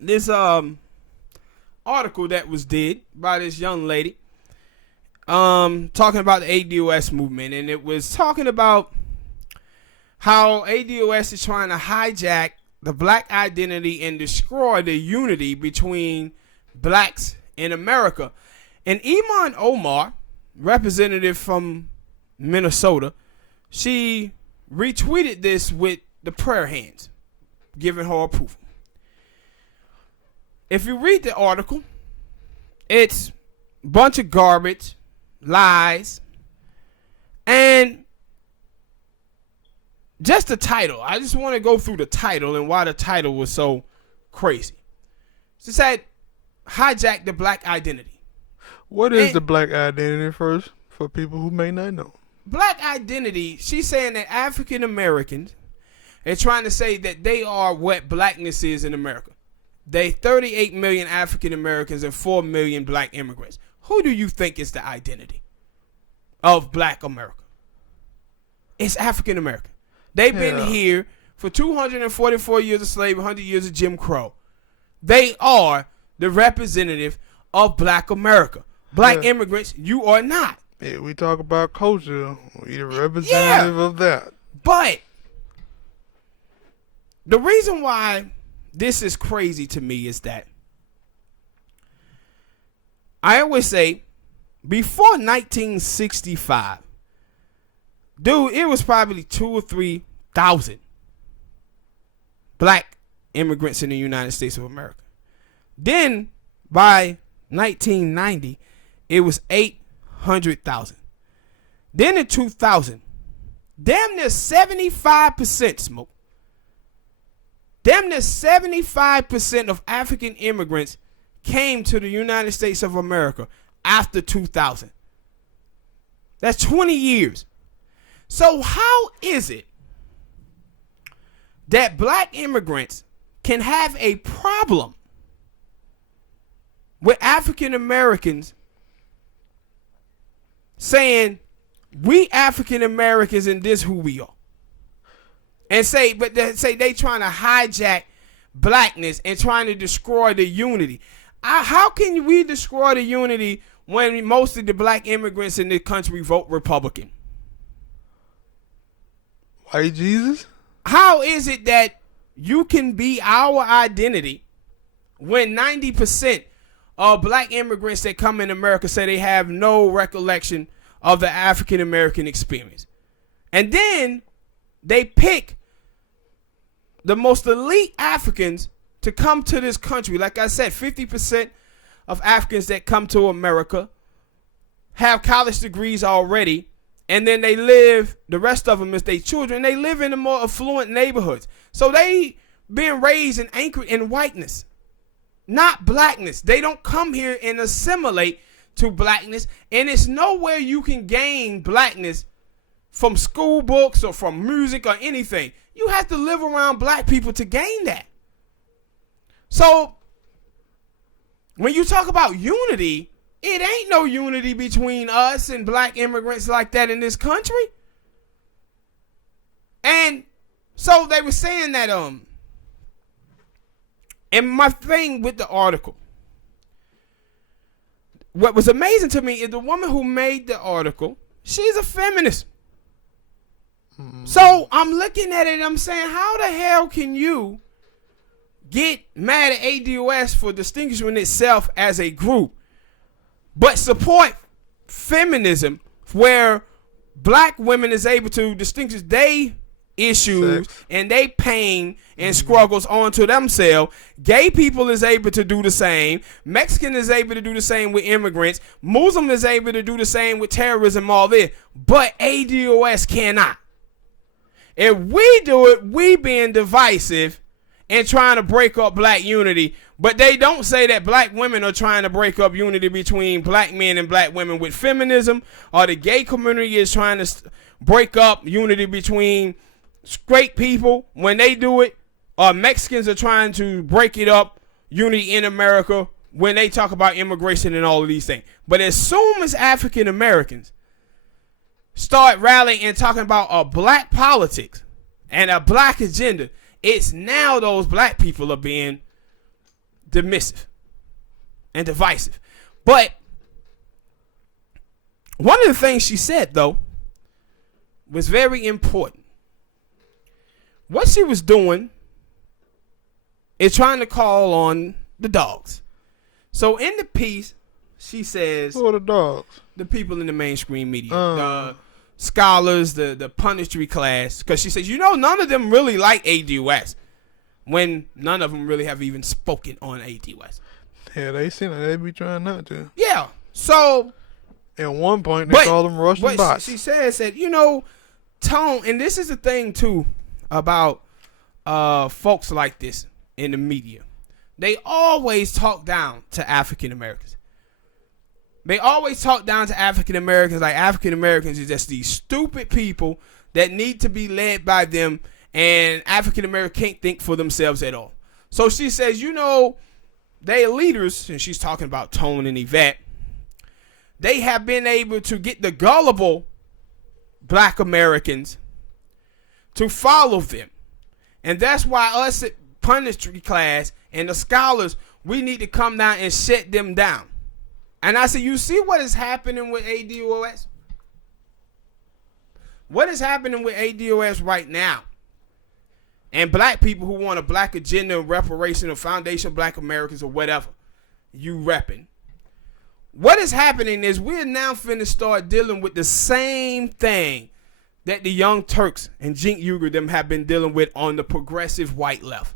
this article that was did by this young lady talking about the ADOS movement, and it was talking about how ADOS is trying to hijack the black identity and destroy the unity between blacks in America. And Iman Omar, representative from Minnesota, she retweeted this with the prayer hands, giving her approval. If you read the article, it's a bunch of garbage, lies, and just the title. I just want to go through the title and why the title was so crazy. She said, hijack the black identity. What is the black identity first for people who may not know? Black identity, she's saying that African Americans are trying to say that they are what blackness is in America. They 38 million African Americans and 4 million black immigrants. Who do you think is the identity of black America? It's African American. They've been here for 244 years of slavery, 100 years of Jim Crow. They are the representative of black America. Black immigrants, you are not. Yeah, we talk about culture. We the representative of that. But the reason why this is crazy to me is that I always say before 1965, dude, it was probably 2,000 or 3,000 black immigrants in the United States of America. Then by 1990, it was 800,000. Then in 2000, damn near 75% smoke. Damn near 75% of African immigrants came to the United States of America after 2000. That's 20 years. So how is it that black immigrants can have a problem with African Americans saying we African Americans and this who we are? And say, but they say they trying to hijack blackness and trying to destroy the unity. How can we destroy the unity when most of the black immigrants in this country vote Republican? White Jesus? How is it that you can be our identity when 90% of black immigrants that come in America say they have no recollection of the African American experience? And then they pick the most elite Africans to come to this country. Like I said, 50% of Africans that come to America have college degrees already, and then they live, the rest of them is their children, they live in the more affluent neighborhoods. So they being raised and anchored in whiteness, not blackness. They don't come here and assimilate to blackness, and it's nowhere you can gain blackness from school books or from music or anything. You have to live around black people to gain that. So when you talk about unity, it ain't no unity between us and black immigrants like that in this country. And so they were saying that and my thing with the article, what was amazing to me is the woman who made the article, she's a feminist. So I'm looking at it and I'm saying, how the hell can you get mad at ADOS for distinguishing itself as a group, but support feminism where black women is able to distinguish their issues and they pain and struggles onto themselves? Gay people is able to do the same. Mexican is able to do the same with immigrants. Muslim is able to do the same with terrorism, all this. But ADOS cannot. If we do it, we being divisive and trying to break up black unity. But they don't say that black women are trying to break up unity between black men and black women with feminism, or the gay community is trying to break up unity between straight people when they do it, or Mexicans are trying to break it up, unity in America, when they talk about immigration and all of these things. But as soon as African Americans start rallying and talking about a black politics and a black agenda, it's now those black people are being dismissive and divisive. But one of the things she said, though, was very important. What she was doing is trying to call on the dogs. So in the piece, she says, who are the dogs? The people in the mainstream media, the scholars, the punditry class, because she says, none of them really like ADOS, when none of them really have even spoken on ADOS. Yeah, they seem like they be trying not to. Yeah, so at one point they call them Russian bots. She says that tone, and this is the thing too about folks like this in the media. They always talk down to African Americans. They always talk down to African Americans like African Americans is just these stupid people that need to be led by them, and African Americans can't think for themselves at all. So she says, they leaders, and she's talking about Tone and Yvette, they have been able to get the gullible black Americans to follow them. And that's why us at punditry class and the scholars, we need to come down and shut them down. And I said, you see what is happening with ADOS? What is happening with ADOS right now? And black people who want a black agenda, reparation, or foundation black Americans, or whatever you repping. What is happening is we're now finna start dealing with the same thing that the Young Turks and Jink Uger them have been dealing with on the progressive white left.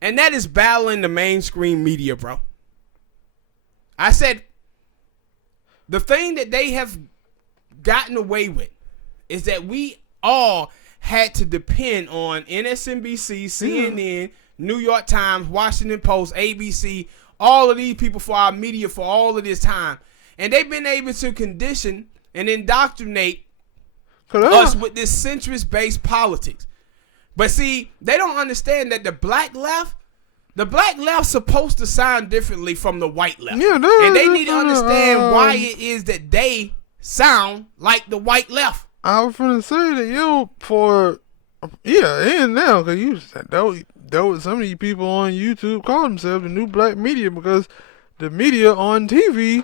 And that is battling the mainstream media, bro. I said, the thing that they have gotten away with is that we all had to depend on MSNBC, CNN, New York Times, Washington Post, ABC, all of these people for our media for all of this time. And they've been able to condition and indoctrinate us with this centrist-based politics. But see, they don't understand that the black left's supposed to sound differently from the white left. Yeah, and they need to understand why it is that they sound like the white left. I was going to say that, and now, because you said some of these people on YouTube call themselves the new black media, because the media on TV,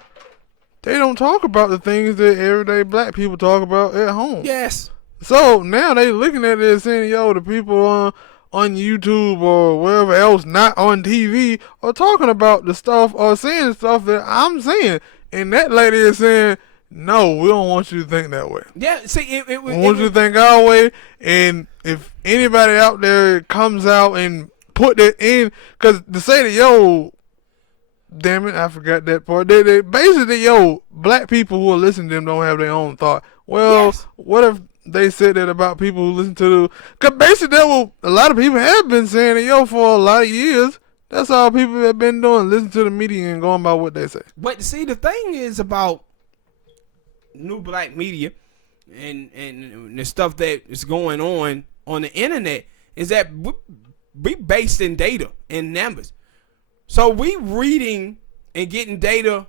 they don't talk about the things that everyday black people talk about at home. Yes. So now they looking at it and saying, the people on YouTube or wherever else not on TV are talking about the stuff or saying stuff that I'm saying. And that lady is saying, no, we don't want you to think that way. Yeah, see, we want you to think our way. And if anybody out there comes out and put that in, because to say that, damn it, I forgot that part. They basically, black people who are listening to them don't have their own thought. Well, yes. What if they said that about people who listen to because basically that's what a lot of people have been saying it, for a lot of years. That's all people have been doing, listen to the media and going by what they say. But see, the thing is about new black media and the stuff that is going on the internet is that we based in data and numbers. So we reading and getting data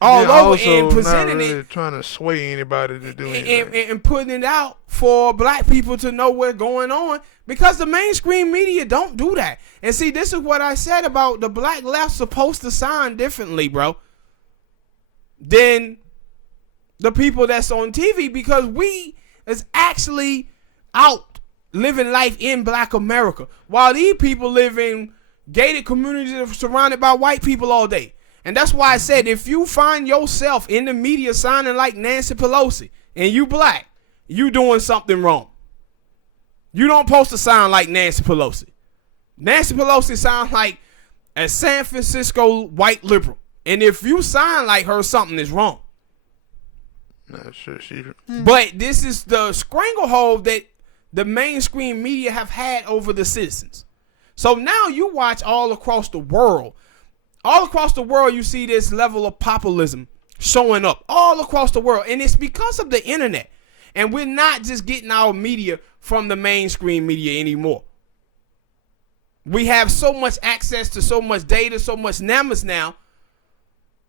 all over and presenting not really trying to sway anybody to do anything. And putting it out for black people to know what's going on, because the mainstream media don't do that. And see, this is what I said about the black left supposed to sound differently, bro, than the people that's on TV, because we is actually out living life in black America, while these people live in gated communities that are surrounded by white people all day. And that's why I said, if you find yourself in the media sounding like Nancy Pelosi and you black, you doing something wrong. You don't supposed to sound like Nancy Pelosi. Nancy Pelosi sounds like a San Francisco white liberal. And if you sound like her, something is wrong. But this is the stranglehold that the mainstream media have had over the citizens. So now you watch all across the world. All across the world, you see this level of populism showing up all across the world. And it's because of the internet. And we're not just getting our media from the mainstream media anymore. We have so much access to so much data, so much numbers now,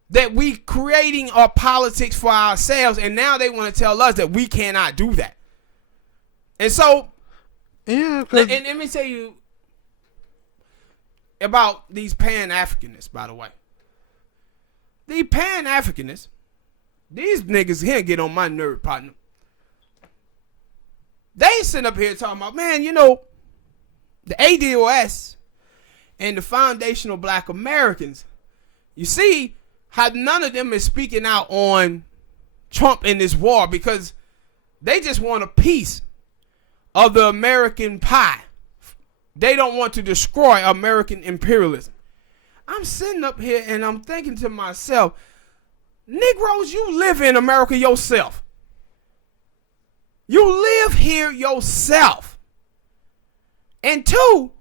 that we creating our politics for ourselves. And now they want to tell us that we cannot do that. And so, yeah, and let me tell you, about these Pan-Africanists, by the way. The Pan-Africanists, these niggas here get on my nerve, partner. They sit up here talking about, man, you know, the ADOS and the foundational black Americans, you see how none of them is speaking out on Trump in this war because they just want a piece of the American pie. They don't want to destroy American imperialism. I'm sitting up here and I'm thinking to myself, Negroes, you live in America yourself. You live here yourself. And two,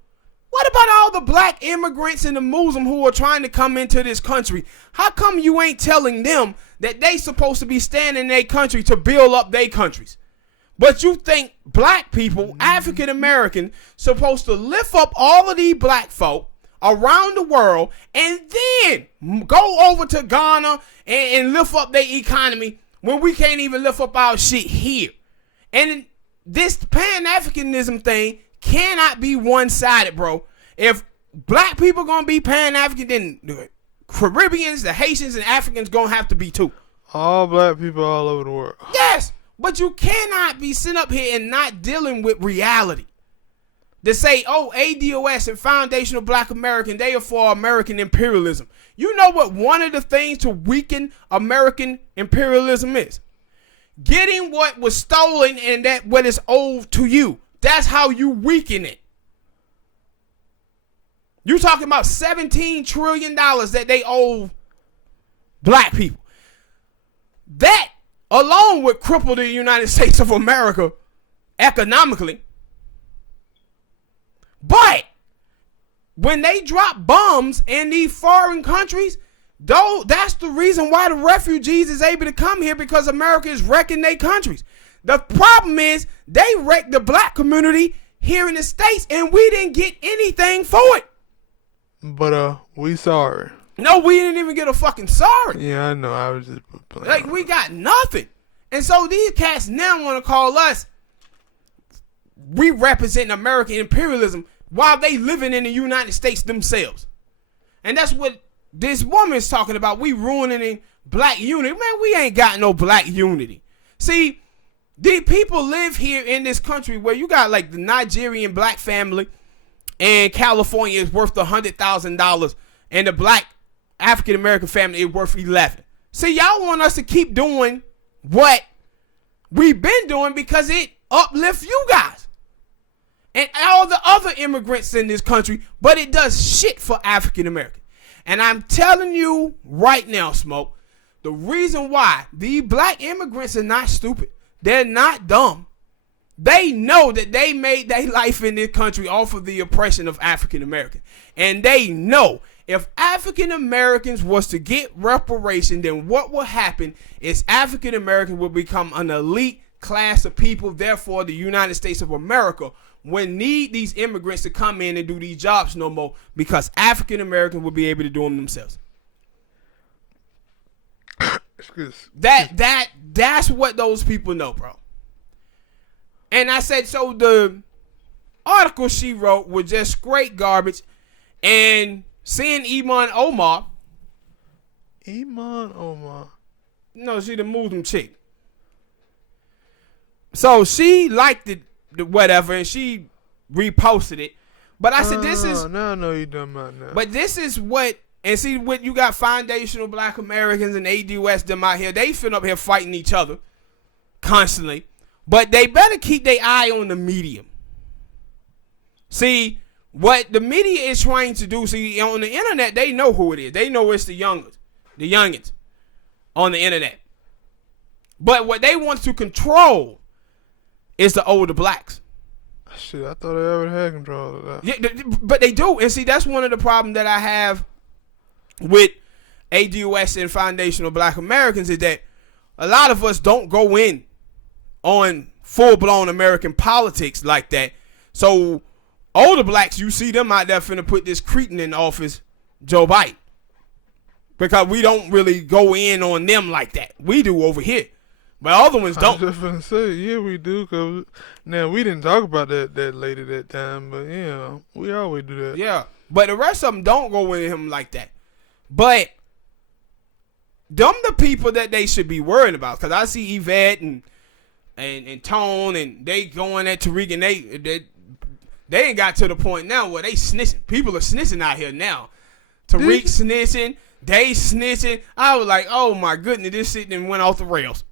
what about all the black immigrants and the Muslim who are trying to come into this country? How come you ain't telling them that they supposed to be standing in their country to build up their countries? But you think black people, African American, supposed to lift up all of these black folk around the world and then go over to Ghana and lift up their economy when we can't even lift up our shit here. And this Pan-Africanism thing cannot be one-sided, bro. If black people gonna be Pan-African, then the Caribbeans, the Haitians, and Africans gonna have to be too. All black people all over the world. Yes, but you cannot be sitting up here and not dealing with reality. To say, oh, ADOS and foundational black American, they are for American imperialism. You know what one of the things to weaken American imperialism is? Getting what was stolen and that what is owed to you. That's how you weaken it. You're talking about $17 trillion that they owe black people. That alone would cripple the United States of America economically. But when they drop bombs in these foreign countries, though, that's the reason why the refugees is able to come here, because America is wrecking their countries. The problem is they wrecked the black community here in the States and we didn't get anything for it. But we sorry. No, we didn't even get a fucking sorry. Yeah, I know. I was just playing. Like, we got nothing. And so these cats now want to call us, we represent American imperialism while they living in the United States themselves. And that's what this woman's talking about. We ruining black unity. Man, we ain't got no black unity. See, the people live here in this country where you got like the Nigerian black family and California is worth $100,000 and the black African American family is worth 11. See, y'all want us to keep doing what we've been doing because it uplifts you guys and all the other immigrants in this country, but it does shit for African American. And I'm telling you right now, Smoke, the reason why the black immigrants are not stupid, they're not dumb. They know that they made their life in this country off of the oppression of African Americans. And they know if African Americans was to get reparation, then what will happen is African Americans will become an elite class of people. Therefore, the United States of America will need these immigrants to come in and do these jobs no more because African Americans will be able to do them themselves. That's what those people know, bro. And I said, so the article she wrote was just straight garbage. And seeing Iman Omar. No, she the Muslim chick. So she liked it, whatever, and she reposted it. But I said, this is. No, no, you done about now. But this is what. And see, what you got foundational black Americans and ADOS them out here. They fit up here fighting each other constantly. But they better keep their eye on the medium. See, what the media is trying to do, see, on the internet, they know who it is. They know it's the youngins on the internet. But what they want to control is the older blacks. Shit, I thought they already had control of that. Yeah, but they do. And see, that's one of the problems that I have with ADOS and foundational black Americans is that a lot of us don't go in on full-blown American politics like that. So older blacks, you see them out there finna put this cretin in office, Joe Biden. Because we don't really go in on them like that. We do over here. But other ones don't. I was just finna say, yeah, we do. Cause now, we didn't talk about that lady that time, but yeah, we always do that. Yeah. But the rest of them don't go with him like that. But them the people that they should be worried about. Because I see Yvette and Tone, and they going at Tariq, and they ain't got to the point now where they snitching. People are snitching out here now. Tariq snitching, they snitching. I was like, oh my goodness, this shit done went off the rails.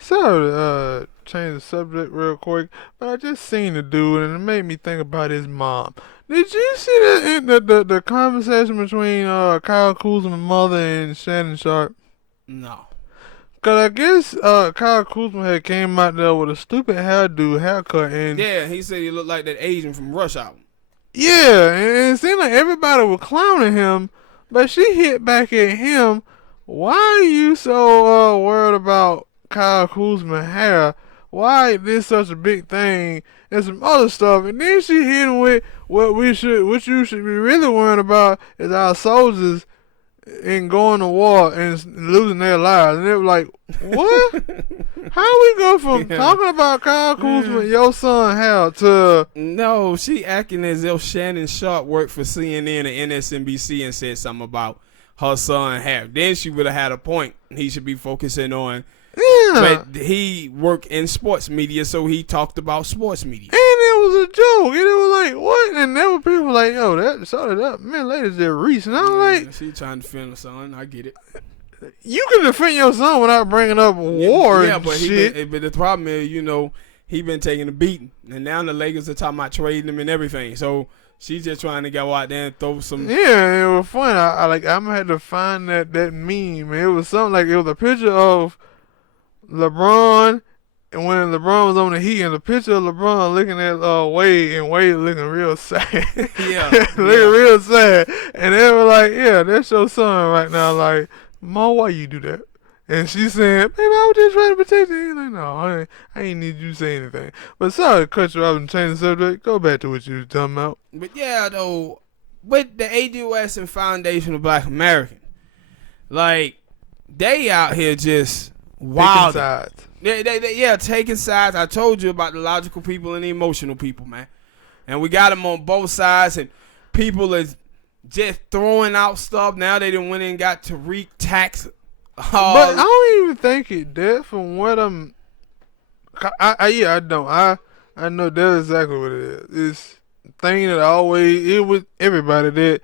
So, change the subject real quick, but I just seen the dude, and it made me think about his mom. Did you see the conversation between Kyle Kuzma's mother and Shannon Sharp? No. Cause I guess Kyle Kuzma had came out there with a stupid haircut, and yeah, he said he looked like that Asian from Rush Hour. Yeah, and it seemed like everybody was clowning him, but she hit back at him. Why are you so worried about Kyle Kuzma's hair? Why is this such a big thing? And some other stuff. And then she hit him with what you should be really worrying about is our soldiers and going to war and losing their lives. And they were like, what? How we go from talking about Kyle Kuzma and your son Hal to... No, she acting as if Shannon Sharp worked for CNN and MSNBC and said something about her son Hal. Then she would have had a point. He should be focusing on... Yeah. But he worked in sports media, so he talked about sports media. And it was a joke. And it was like, what? And there were people like, yo, that started up. Man, ladies, they're Reese. And I'm like... She trying to defend her son. I get it. You can defend your son without bringing up war and but shit. But the problem is, he been taking a beating. And now the Lakers are talking about trading him and everything. So she's just trying to go out there and throw some... Yeah, it was fun. I'm going to have to find that meme. It was something like, it was a picture of LeBron, and when LeBron was on the Heat, and the picture of LeBron looking at Wade, and Wade looking real sad. Real sad. And they were like, yeah, that's your son right now. Like, Ma, why you do that? And she said, baby, I was just trying to protect you. He's like, no, I ain't need you to say anything. But sorry to cut you off and change the subject. Go back to what you was talking about. But yeah, though, with the ADOS and Foundation of Black American, like, they out here just... Wild. Taking sides. Taking sides. I told you about the logical people and the emotional people, man. And we got them on both sides, and people is just throwing out stuff. Now they done went and got Tariq tax. But I don't even think it did from what I don't. I know that's exactly what it is. It's thing that it was everybody that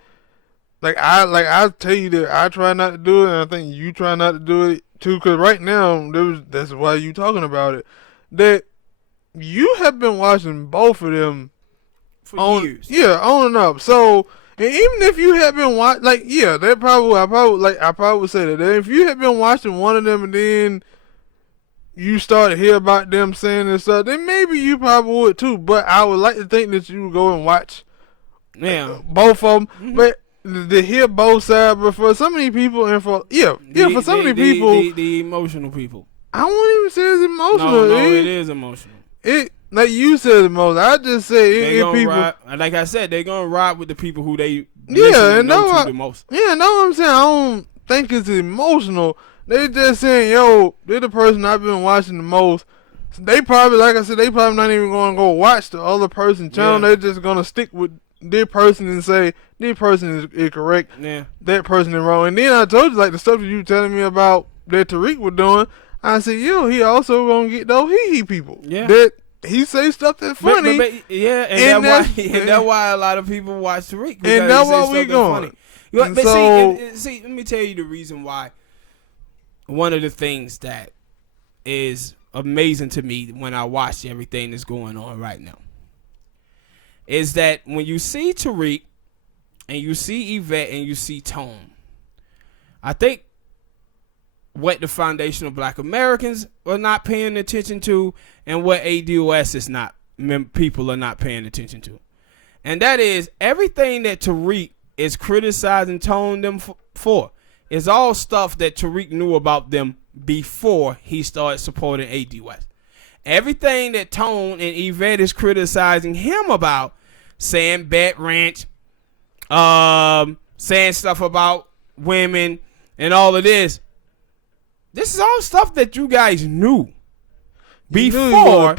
I tell you that I try not to do it, and I think you try not to do it too, because right now that's why you talking about it, that you have been watching both of them for years. Yeah, on and up. So, and even if you had been watching, I probably would say that if you had been watching one of them and then you started to hear about them saying this stuff, then maybe you probably would too. But I would like to think that you would go and watch both of them. Mm-hmm. But to hear both sides, but for so many people, and for so many people, the emotional people. I won't even say it's emotional. No, it is emotional. It like you said emotional. I just say people. Like I said, they're gonna ride with the people who they know the most. Yeah, know what I'm saying. I don't think it's emotional. They just saying, yo, they're the person I've been watching the most. So they probably, like I said, they probably not even gonna go watch the other person's channel. They're just gonna stick with their person and say their person is correct. Yeah. That person is wrong. And then I told you, like, the stuff that you were telling me about that Tariq was doing, I said, yo, he also gonna get those hee people. Yeah. That he say stuff that's funny. And that's why a lot of people watch Tariq. And that's why we going. See, let me tell you the reason why. One of the things that is amazing to me when I watch everything that's going on right now is that when you see Tariq and you see Yvette and you see Tone, I think what the Foundation of Black Americans are not paying attention to and what ADOS is not, people are not paying attention to. And that is everything that Tariq is criticizing Tone them for is all stuff that Tariq knew about them before he started supporting ADOS. Everything that Tone and Yvette is criticizing him about, saying Bet Ranch, saying stuff about women and all of this is all stuff that you guys knew before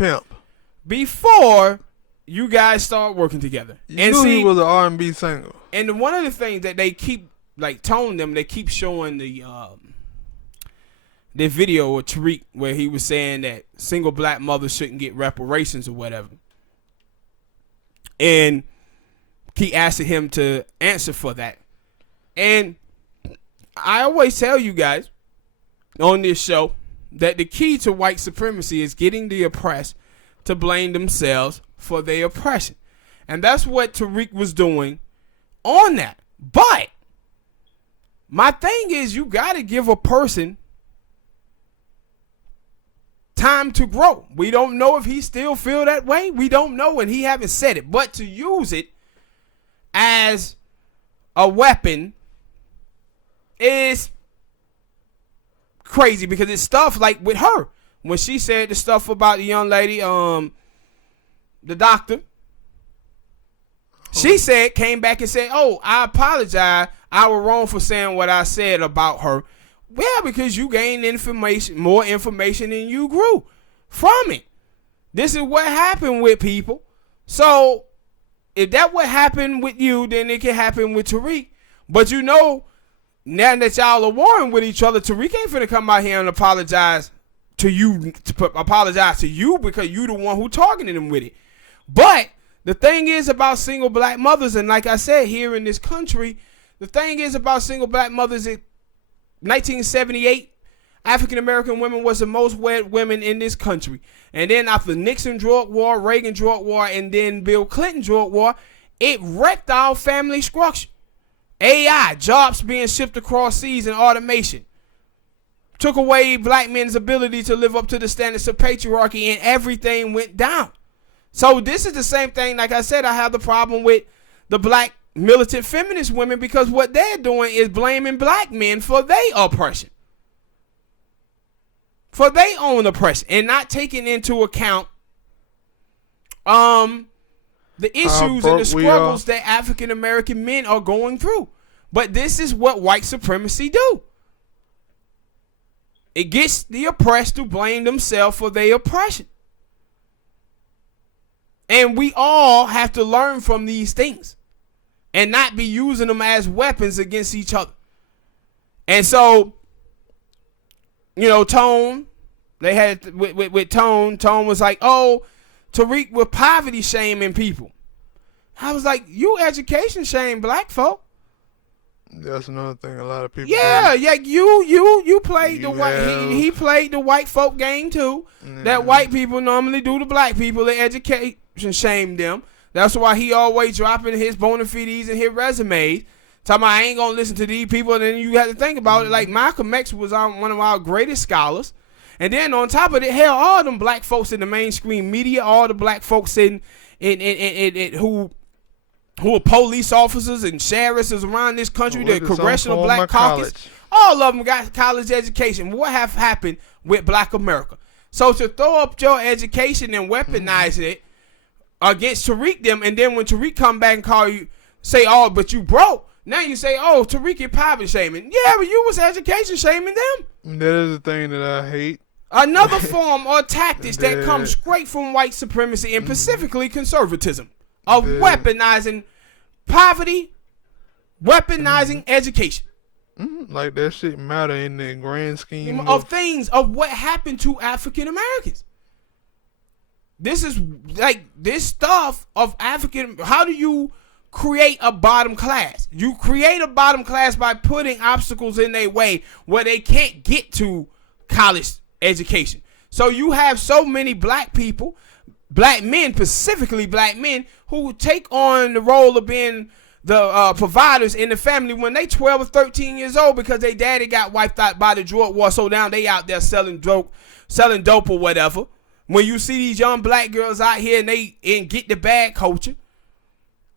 you guys start working together. You And knew see, he was an R&B singer. and one of the things that they keep like telling them, they keep showing the video of Tariq where he was saying that single black mothers shouldn't get reparations or whatever, and keep asking him to answer for that. And I always tell you guys on this show that the key to white supremacy is getting the oppressed to blame themselves for their oppression. And that's what Tariq was doing on that. But my thing is, you got to give a person time to grow. We don't know if he still feel that way. We don't know, and he haven't said it. But to use it as a weapon is crazy, because it's stuff like with her when she said the stuff about the young lady, the doctor. She said, came back and said, "Oh, I apologize. I was wrong for saying what I said about her." Well, because you gained information, more information, than you grew from it. This is what happened with people. So if that would happen with you, then it can happen with Tariq. But you know, now that y'all are warring with each other, Tariq ain't finna come out here and apologize to you, because you the one who targeted him with it. But the thing is about single black mothers, and like I said, here in this country, the thing is about single black mothers, in 1978, African American women was the most wed women in this country. And then after Nixon drug war, Reagan drug war, and then Bill Clinton drug war, it wrecked our family structure. AI, jobs being shipped across seas, and automation took away black men's ability to live up to the standards of patriarchy, and everything went down. So this is the same thing. Like I said, I have the problem with the black militant feminist women, because what they're doing is blaming black men for their oppression, for their own oppression, and not taking into account the issues and the struggles that African American men are going through. But this is what white supremacy do. It gets the oppressed to blame themselves for their oppression. And we all have to learn from these things and not be using them as weapons against each other. And so, you know, Tone, they had with Tone was like, "Oh, Tariq was poverty shaming people." I was like, "You education shame black folk." That's another thing a lot of people do. You played the white, he played the white folk game too. Yeah. That white people normally do to black people. They education shame them. That's why he always dropping his bona fides and his resumes, talking about, "I ain't gonna listen to these people." And then you have to think about it, like Malcolm X was one of our greatest scholars. And then on top of it, hell, all them black folks in the mainstream media, all the black folks in who are police officers and sheriffs around this country, the Congressional Black Caucus, all of them got college education. What have happened with black America? So to throw up your education and weaponize it against Tariq them, and then when Tariq come back and call you, say, "Oh, but you broke." Now you say, "Oh, Tariq is poverty shaming." Yeah, but you was education shaming them. That is the thing that I hate. Another form or tactics that comes straight from white supremacy, and specifically conservatism, of weaponizing poverty, weaponizing education. Like that shit matter in the grand scheme of things, of what happened to African Americans. This is like this stuff of African. How do you create a bottom class? You create a bottom class by putting obstacles in their way where they can't get to college education. So you have so many black people, black men, specifically black men, who take on the role of being the providers in the family when they 12 or 13 years old, because their daddy got wiped out by the drug war. So now they out there selling dope or whatever. When you see these young black girls out here and they get the bag culture,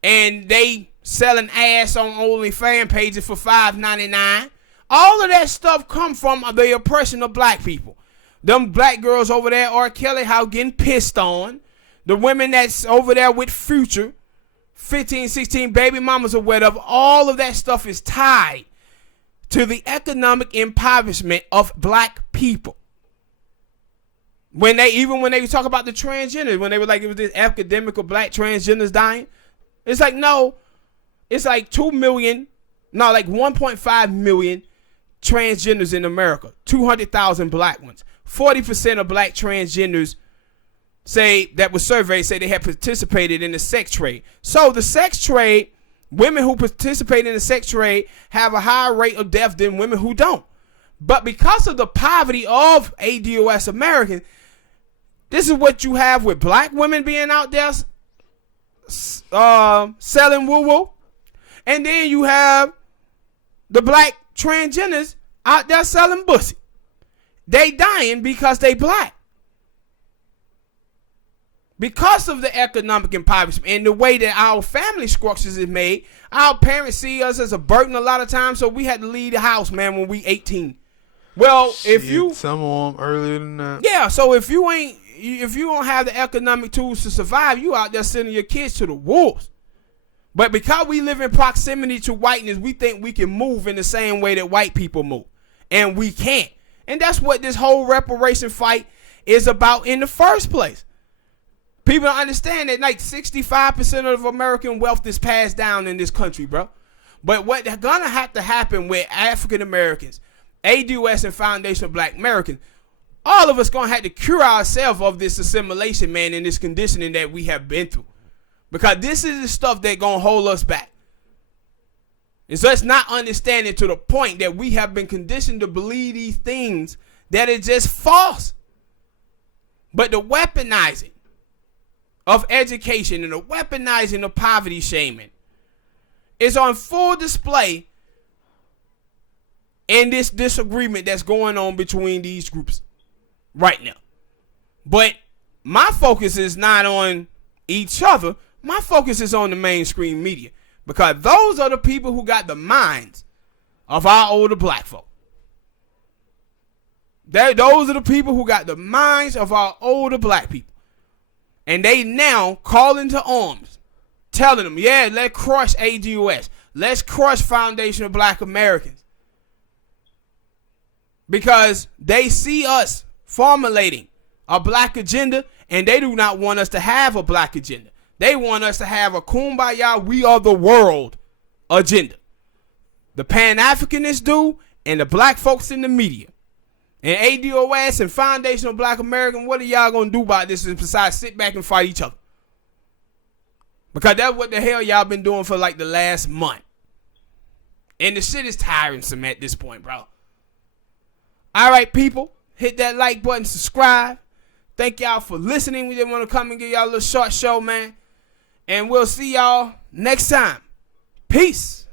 and they selling ass on OnlyFans pages for $5.99, all of that stuff come from the oppression of black people. Them black girls over there, R. Kelly, how getting pissed on. The women that's over there with Future, 15, 16 baby mamas or whatever, all of that stuff is tied to the economic impoverishment of black people. When they talk about the transgenders, when they were like, it was this epidemic of black transgenders dying, it's like, no, it's like 2 million, no, like 1.5 million transgenders in America, 200,000 black ones. 40% of black transgenders that was surveyed say they had participated in the sex trade. So the sex trade, women who participate in the sex trade have a higher rate of death than women who don't. But because of the poverty of ADOS Americans, this is what you have with black women being out there selling woo-woo. And then you have the black transgenders out there selling pussy. They dying because they black. Because of the economic impoverishment and the way that our family structures is made, our parents see us as a burden a lot of times, so we had to leave the house, man, when we 18. Well, some of them earlier than that. Yeah, so if you don't have the economic tools to survive, you out there sending your kids to the wolves. But because we live in proximity to whiteness, we think we can move in the same way that white people move. And we can't. And that's what this whole reparation fight is about in the first place. People don't understand that like 65% of American wealth is passed down in this country, bro. But what's gonna have to happen with African Americans, ADOS and foundational black Americans, all of us gonna have to cure ourselves of this assimilation, man, and this conditioning that we have been through. Because this is the stuff that gonna hold us back. It's us not understanding to the point that we have been conditioned to believe these things that are just false. But the weaponizing of education and the weaponizing of poverty shaming is on full display in this disagreement that's going on between these groups right now. But my focus is not on each other. My focus is on the mainstream media, because those are the people who got the minds of our older black folk. Those are the people who got the minds of our older black people. And they now calling to arms, telling them, yeah, let's crush ADOS. Let's crush foundational black Americans. Because they see us formulating a black agenda, and they do not want us to have a black agenda. They want us to have a kumbaya, we are the world agenda. The Pan-Africanists do, and the black folks in the media. And ADOS and foundational black American, what are y'all going to do about this besides sit back and fight each other? Because that's what the hell y'all been doing for like the last month. And the shit is tiresome at this point, bro. All right, people, hit that like button, subscribe. Thank y'all for listening. We just want to come and give y'all a little short show, man. And we'll see y'all next time. Peace.